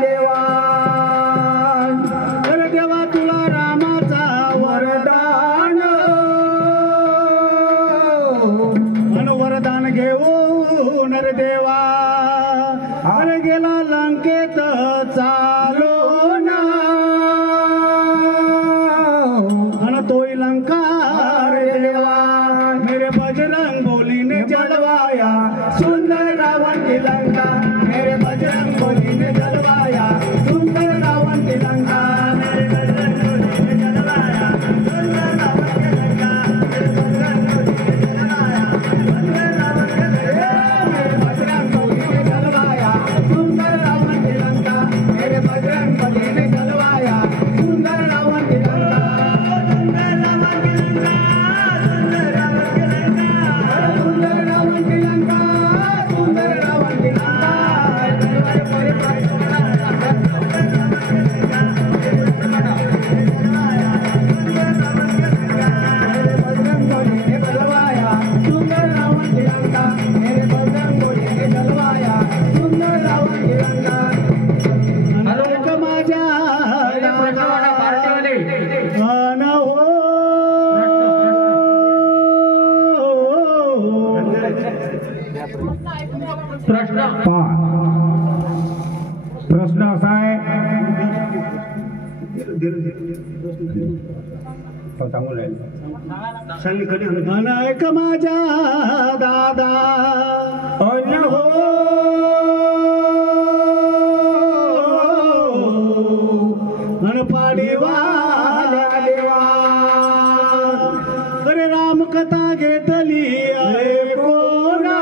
देवा अरे देवा तुला रामाचा वरदान वरदान घेऊन रे देवा अरे गेला लंकेत चालो ना अन तोय लंका रे देवा मेरे बजरंग बोली ने जलवाया सुंदर रावण की लंका मेरे बजरंग बोली ने जलवाया सुंदर रावण की लंका मेरे बजरंग बोली ने जलवाया सुंदर रावण की लंका मेरे बजरंग बोली ने जलवाया सुंदर रावण की लंका मेरे बजरंग बोली ने जलवाया सुंदर रावण की लंका मेरे बजरंग बोली ने जलवाया सुंदर रावण की लंका सुंदर रावण की लंका सुंदर रावण की लंका सुंदर रावण की लंका सुंदर रावण की लंका प्रश्न असा आहे अनेक माझ्या दादा अन्न हो पाडीवाला देवा अरे रामकथा घेतली कोणा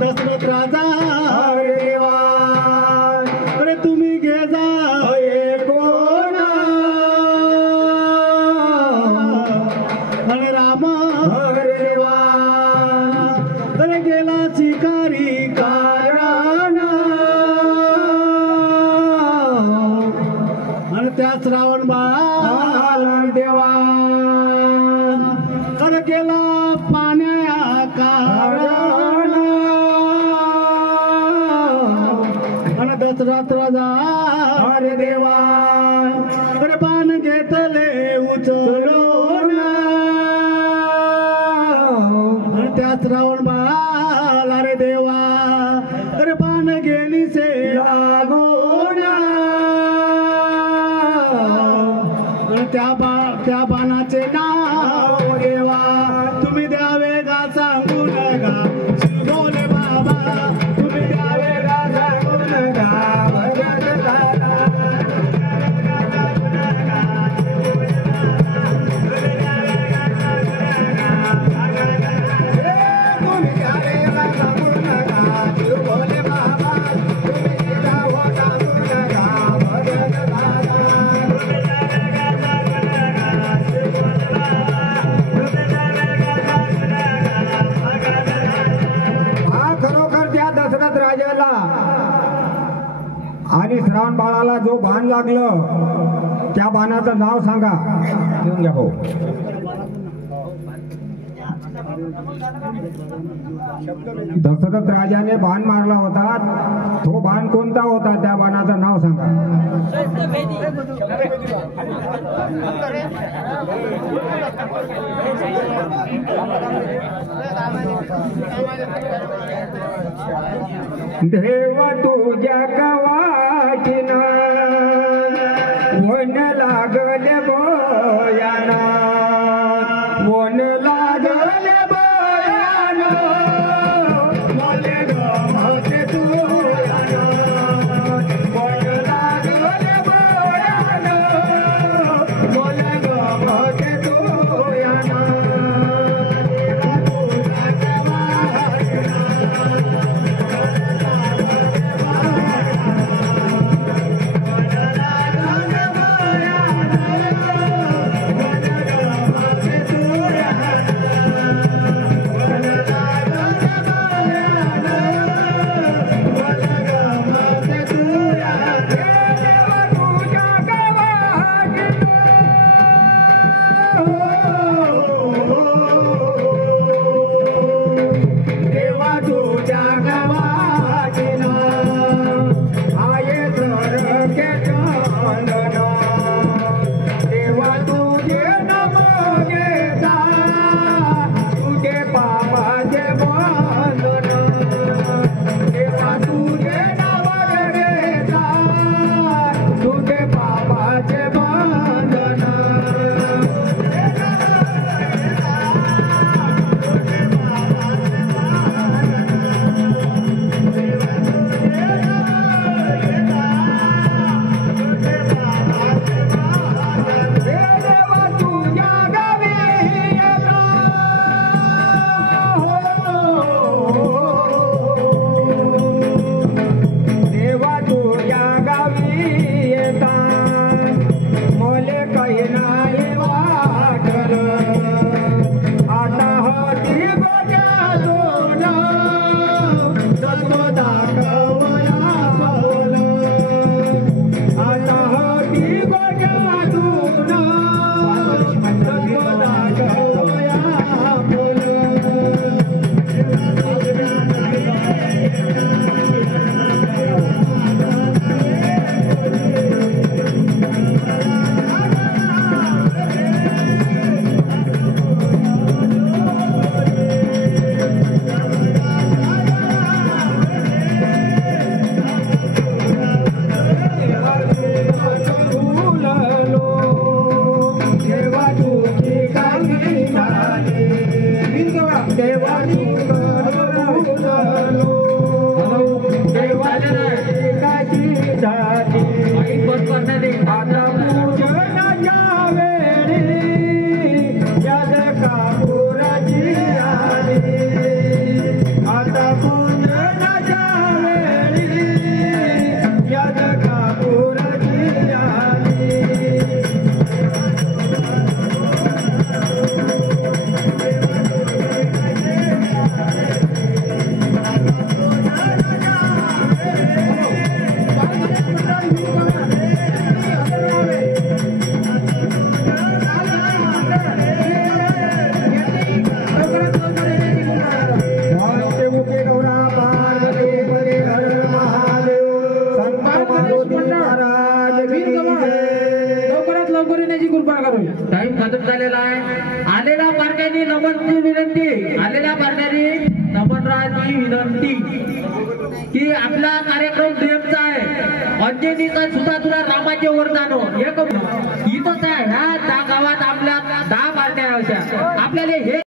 दशरथ राजा अरे देवा अरे तुम्ही घे जा कोणा अरे राम अरे देवा अरे गेला शिकारी कारणा आणि त्याच रावण बाळा देवा अरे गेला पाण्या कारण आणि दशरथ राजा अरे देवा अरे पान घेतले उचलून आणि त्याच रावण बाळा रे देवा अरे पान गेली से लागून त्या बाणाचे नाव देवा तुम्ही द्यावे गा सांगून गा बोले बाबा तुम्ही द्यावे गा सांगून गा भजन दादा तुम्ही द्यावे गा सांगून गा बोले बाबा तुम्ही द्यावं सांगून गा भजन दादा आणि श्रावण बाळाला जो बाण लागलं त्या बाणाचं नाव सांगा घेऊन घ्या भाऊ दशरथ राजाने बाण मारला होता तो बाण कोणता होता त्या बाणाचं नाव सांगा देव तुझ्या कवाटीना वन लागले बोयाना वन लागले बोयाना मले गमते तू वन लागले बोयाना मले गमते तू माझी विनंती की आपला कार्यक्रम देवचा आहे, अंजनीचा सुद्धा तुला रामाचे वरदान हे इथंच आहे. ह्या गावात आपल्या 10 पार्ट्या अशा आपल्याला हे